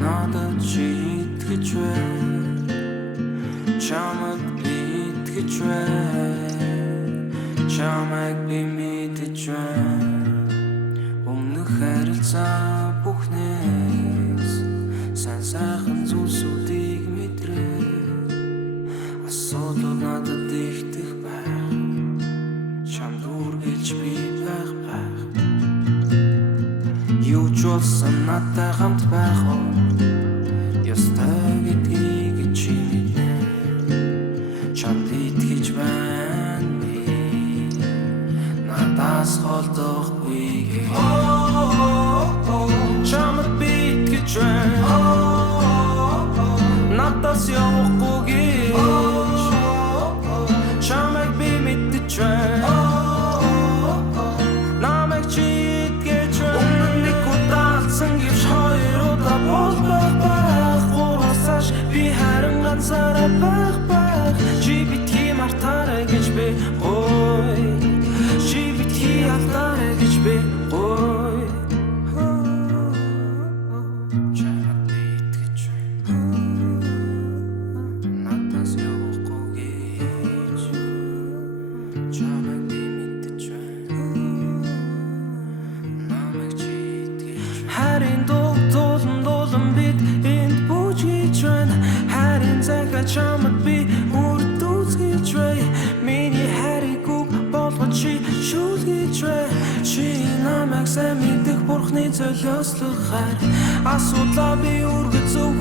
надад чи итгэж байна чамд би итгэж байна чамайг би мэдэж байна өмнөх харилцаа бүхнээс сайн сайхан зүйлсүүдийг мэдрээ асуудал надад ихтэх байх чамд үргэлж би байх юу ч болсон надтай хамт байх ёстой гэдгийг чи мэднэ чамд итгэж байна би надаас холдохгүй чамд би итгэж байна надаас явахгүй чамайг би мэдэж байна намайг чи итгэж би харин ганцаараа байх чи битгий мартаарай гэж би ой чи битгий алдаарай гэж би ой чамд би итгэж надаас явахгүй чамайг би мэдэж намайг чи итгэж харин дуулан бит энд бүжгийж байна харин захаа чамд би үрдүцгийж байна миний хариг үг болгож чи шүлгийж байна чи намайг сайн мэдэх бурхны золиослох хайр асуудлаа би үргэлж зөв